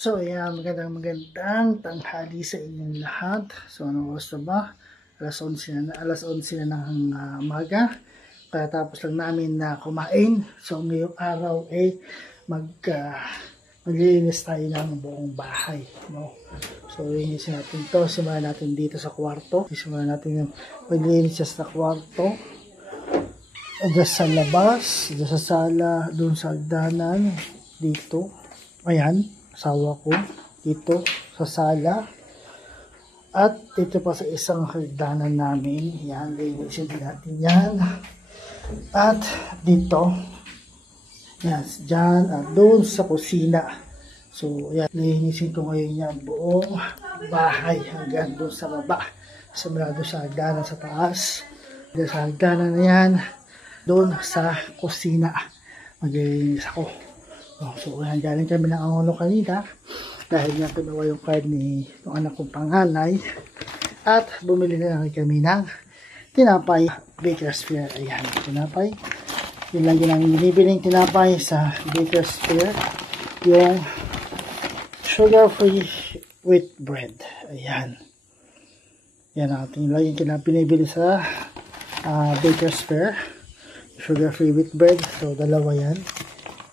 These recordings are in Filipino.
So ayan, magandang tanghali sa inyong lahat. So anong oras na ba? Alas 11 na ng umaga. Kaya tapos lang namin na kumain. So ngayong araw ay maglilinis tayo ng buong bahay, no? So linisin natin to. Simulan natin dito sa kwarto. Simulan natin yung maglilinis sa kwarto. Diyan sa labas, diyan sa sala, doon sa hagdanan, dito. Ayan, asawa ko dito sa sala. At dito pa sa isang hagdanan namin. Yan, linisin natin yan. At dito, yan, dyan, at doon sa kusina. So, yan, linisin ko ngayon yan buong bahay hanggang doon sa baba. Simula doon sa hagdanan sa taas. Doon sa hagdanan na yan, doon sa kusina. Maglilinis ako. So, yan, galing kami ng Angono kanina. Dahil nga kinuha yung card ni yung anak kong panganay. At bumili na lang kami ng tinapay, Baker's Fair. Ayan, tinapay. Yun lang yung binibiling tinapay sa Baker's Fair. Yung sugar-free wheat bread. Ayan. Yan ang ating lagi pinabili sa Baker's Fair. Sugar-free wheat bread. So, dalawa yan.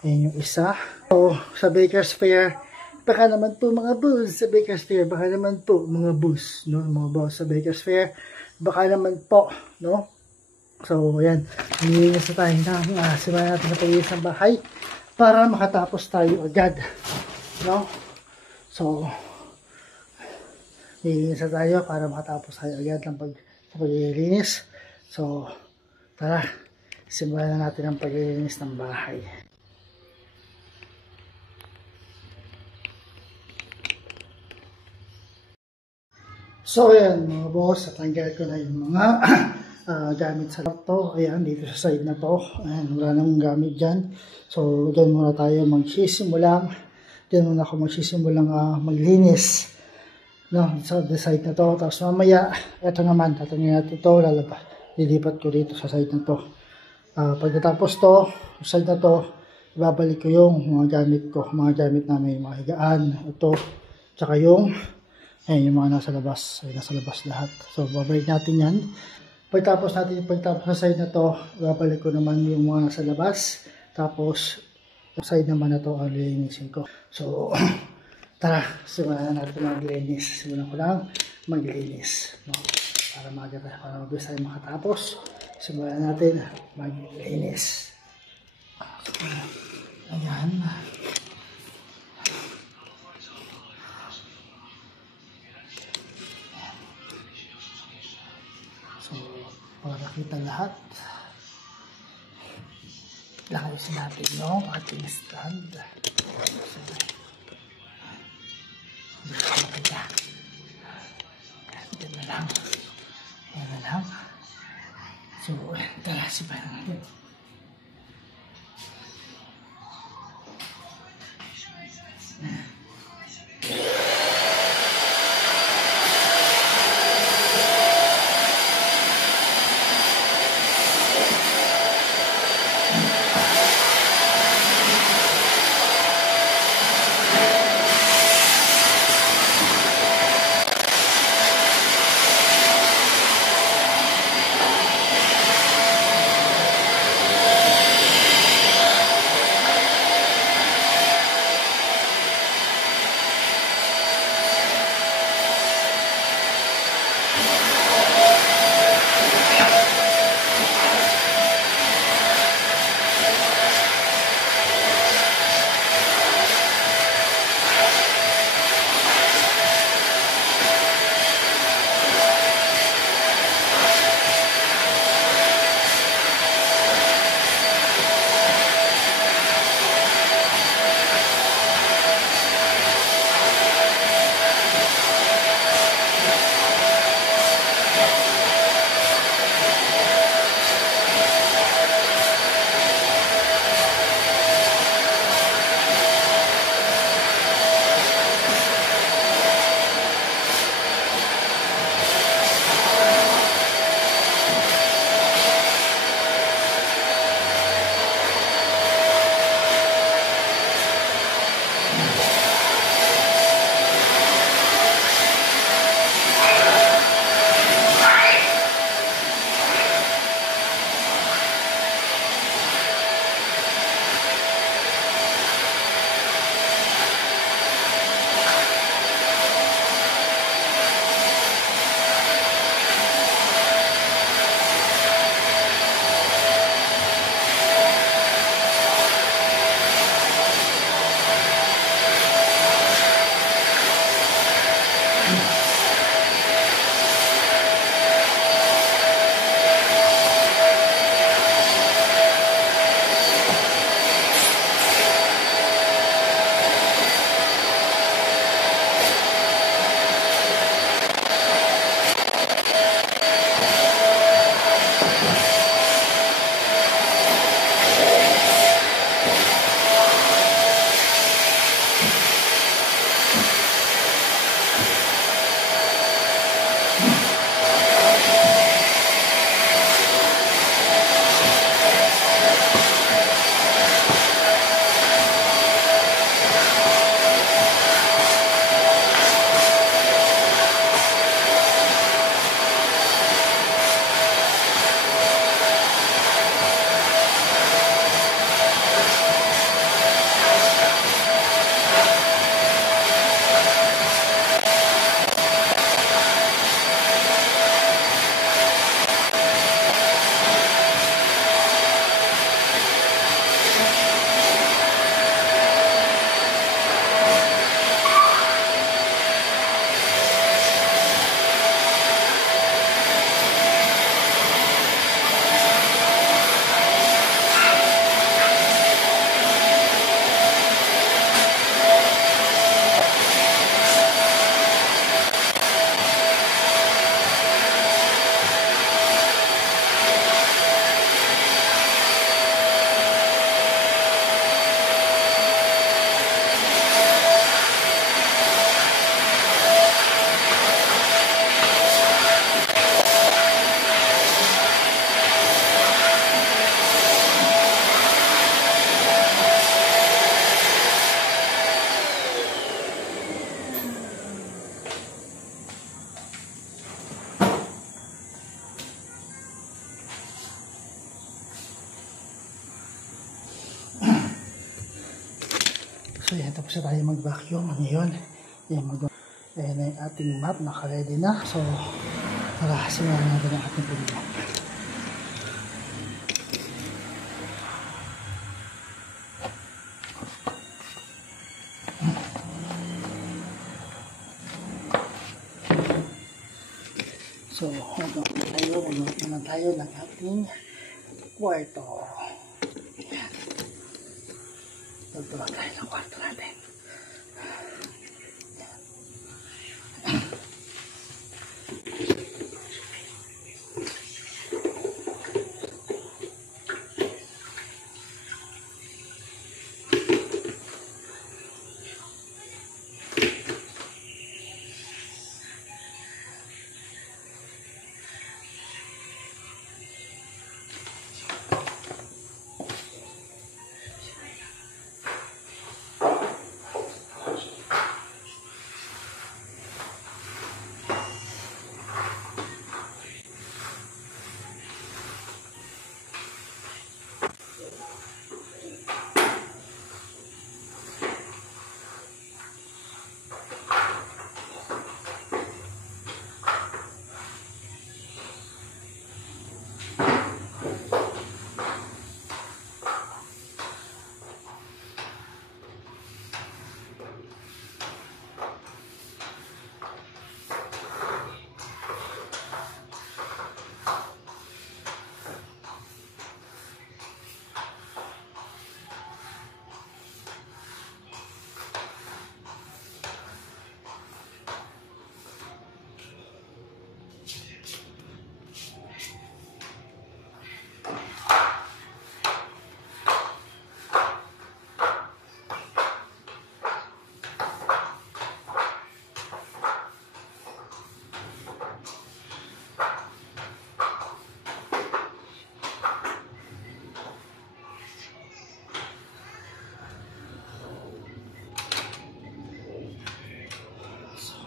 Ayan yung isa. So, sa Baker's Fair, baka naman po mga boss sa Baker's Fair, baka naman po mga boss, no? Mga boss sa Baker's Fair, baka naman po, no? So, ayan, nilinis na tayo ng simulan natin na paglinis ng bahay para makatapos tayo agad, no? So, nilinis na tayo para makatapos tayo agad ng paglilinis. So, tara, simulan na natin ang paglilinis ng bahay. So ayan mga boss, natanggal ko na yung mga gamit sa laptop. Ayan, dito sa side na to. Ayan, wala namang gamit dyan. So dyan muna tayo magsisimulang. Dyan muna ako magsisimulang maglinis. No, sa side na to. Tapos mamaya, ito naman, tatanggalin natin ito. Lilipat ko dito sa side na to. Pagkatapos to, sa side na to, ibabalik ko yung mga gamit ko. Mga gamit namin, mga higaan. Ito, tsaka yung ayan, yung mga nasa labas. Ay, nasa labas lahat. So, babalik natin yan. Pagtapos sa side na to, babalik ko naman yung mga nasa labas. Tapos, sa side naman na to, ang lilinisin ko. So, tara, simulan natin maglinis. Simulan ko lang maglinis. No? Para mabilis tayo makatapos. Simulan natin maglinis. Ayan. So, para kita lahat, lakasin natin yung ating stand. So, hindi ko makita. Yan na lang. Yan na lang. So, tara, sipayan natin. Tapos na tayo mag-vacuum. Ngayon, ayan na yung ating map. Naka-ready na. So, tara, simulan natin ang ating pagmap. So, mag-map naman tayo ng ating kwarto. Ayan. Magtuwa tayo ng kwarto natin.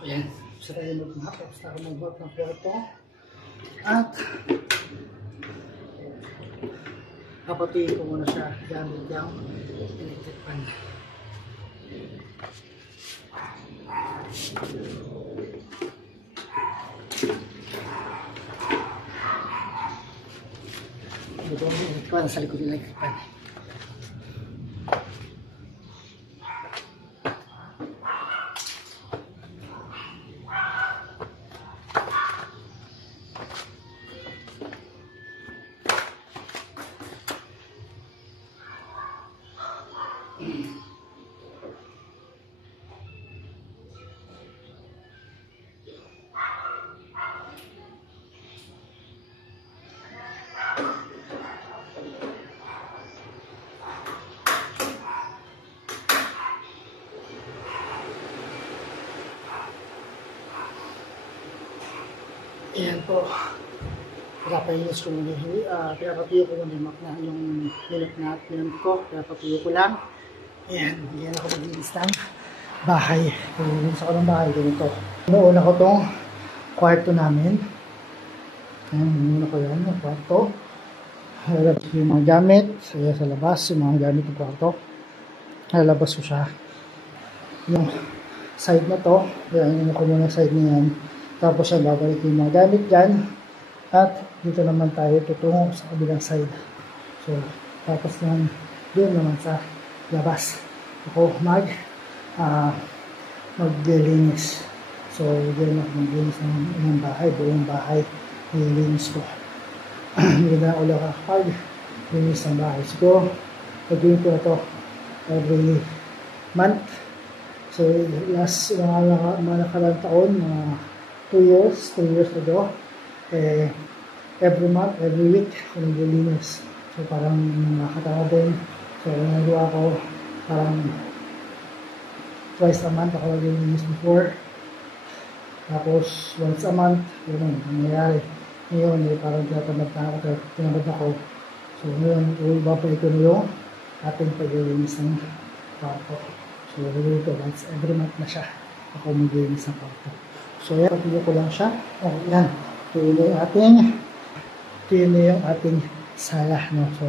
Ayan, sa tayo mag-map. Tapos tayo mag-map ng kwarto. At papatuyin ko muna siya gamit yung electric fan. Ito ang electric fan sa likod ng electric fan. Ayan po. Pinapayos ko muna pinapatuyo ko muna yung milk na at milk ko. Pinapatuyo ko lang. Ayan. Ayan ako maglinis ng bahay. Maglinis ako ng bahay. Ganito. Una ko tong kwarto namin. Ayan. Muna ko yan. Yung kwarto. Yung mga gamit. Ayan sa labas. Yung mga gamit ng kwarto. Lalabas ko siya. Yung side na to. Ayan. Yung ko muna side na yan. Tapos yan, babalik yung mga gamit dyan. At dito naman tayo tutungo sa kabilang side. So, tapos yan, doon naman sa labas. Ako maglilinis. So, doon ako maglilinis ng bahay. Buong bahay, nililinis ko. Hindi na ulit kapag linis ng bahay. Siguro, pag-gawin ko na to every month. So, last mga nakarang taon, 2 years ago, every month, every week, ako naglilinis. So, parang nakakatawa din. So, nagawa ko, parang twice a month ako naglilinis before. Tapos, once a month, yun ang nangyayari. Ngayon, parang tinamad ako. So, ngayon, ibabalik ko na yung ating paglilinis ng kwarto. So, once every month na siya, ako maglilinis ng kwarto. So, yan, patuloy ko lang siya. O, yan. Ito na yung ating sala. No? So,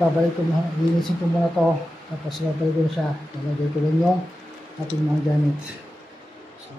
babalik ko na, linisin ko muna to. Tapos babalik ko na siya. Lalagay ko lang yung ating mga gamit. So,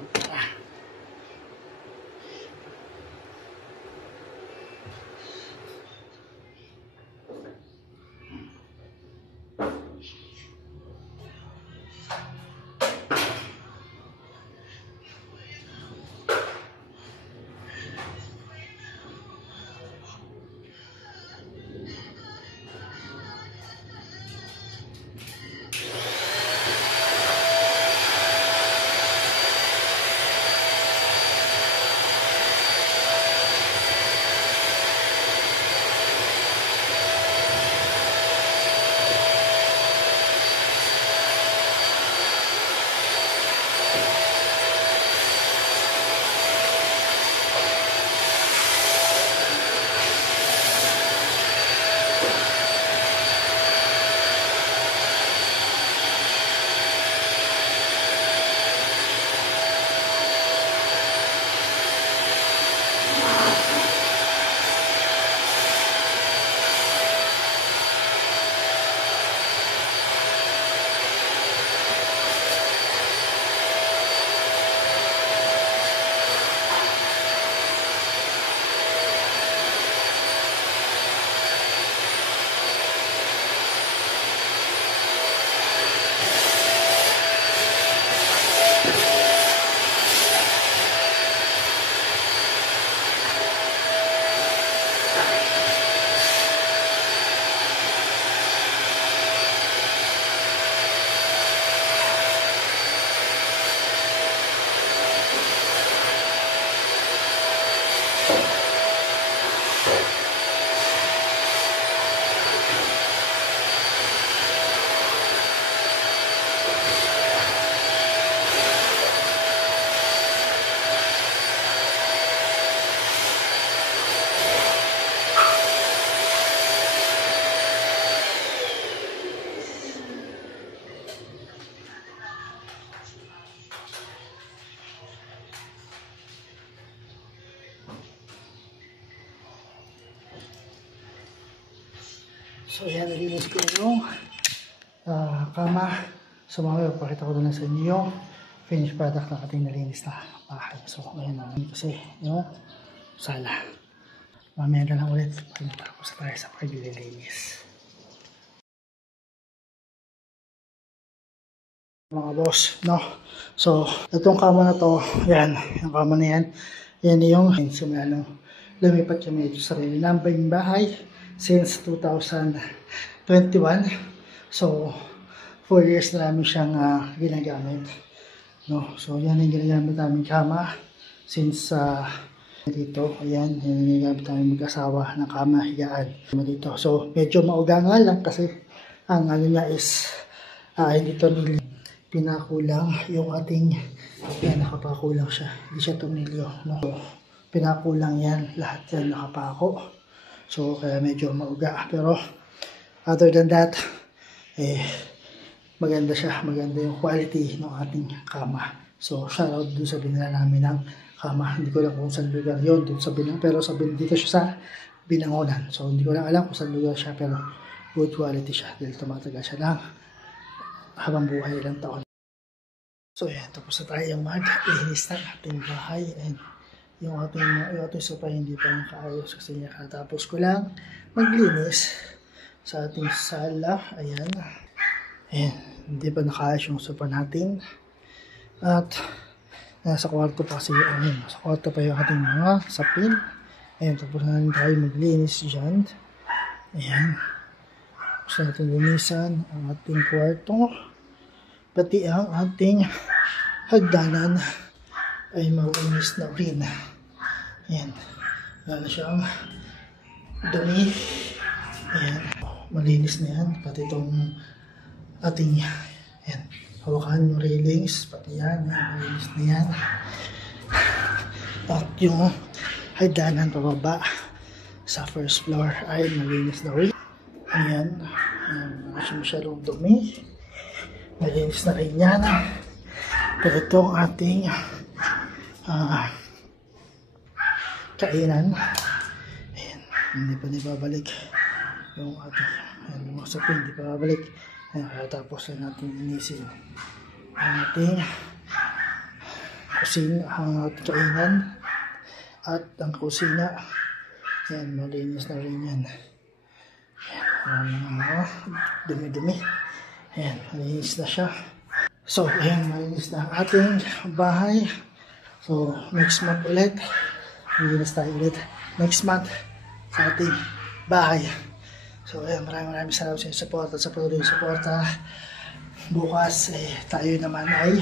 So yan, nalinis ko yung kama. So mamaya pakita ko na sa inyo yung finished product ng ating nalinis na bahay. So ayan naman kasi yung sala. Mamaya na lang ulit pag natapos tayo sa paglilinis. Mga boss, no? So itong kama na to, yan, yung kama na yan, yan yung simula nung lumipat kami dito sa sarili naming bahay since 2021. So 4 years na namin siyang ginagamit, no? So yan yung ginagamit namin kama since dito. Ayan, yan yung ginagamit namin mag-asawa ng kama, higaan dito. So medyo maugangan lang kasi ang ano niya is hindi to pinakulang yung ating, yan, nakapakulang siya, hindi siya tumilyo, no? Pinakulang yan, lahat yan nakapako. So, kaya medyo mauga. Pero, other than that, maganda siya. Maganda yung quality ng ating kama. So, shoutout dun sa binila namin ng kama. Hindi ko lang kung saan lugar yun. Dun sa Binang, pero dito siya sa Binangonan. So, hindi ko lang alam kung saan lugar siya. Pero, good quality siya. Dahil tumatagal siya lang habang buhay ilang taon. So, yan. Tapos na tayo mag-linis ng ating bahay. And, yung ating sopa hindi pa nakaayos kasi nakatapos ko lang maglinis sa ating sala. Ayan, hindi pa nakaayos yung sopa natin at nasa kwarto pa kasi yun, sa kwarto pa yung ating mga sapin. Ayan, tapos na rin tayo maglinis dyan. Ayan, tapos natin linisan ang ating kwarto, pati ang ating hagdanan ay mauunis na rin. Ayan. Wala na siyang dumi. Ayan. Malinis na yan. Pati itong ating, ayan, hawakan yung railings. Pati yan. Malinis na yan. At yung hagdanan pababa sa first floor ay malinis na rin. Ayan. Wala siyang masyadong dumi. Malinis na rin yan. Pero itong ating kainan, ayan, hindi pa nababalik yung ating, ayan, yung mga sapin, hindi pa babalik. Ayan, tapos na natin linisin ang ating kusina, ang ating kainan at ang kusina. Ayan, malinis na rin yan. Ayan, dumi-dumi. Ayan, malinis na siya. So, ayan, malinis na ang ating bahay. So, next month ulit, malinis tayo ulit. Next month, sa ating bahay. So, ayan, maraming salamat sa inyong support at sa patuloy suporta. Bukas, tayo naman ay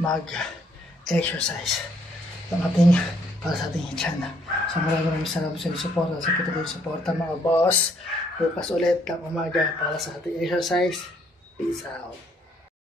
mag-exercise para sa ating channel. So, maraming salamat sa inyong support at sa patuloy suporta, mga boss. Bukas ulit ng umaga para sa ating exercise. Peace out.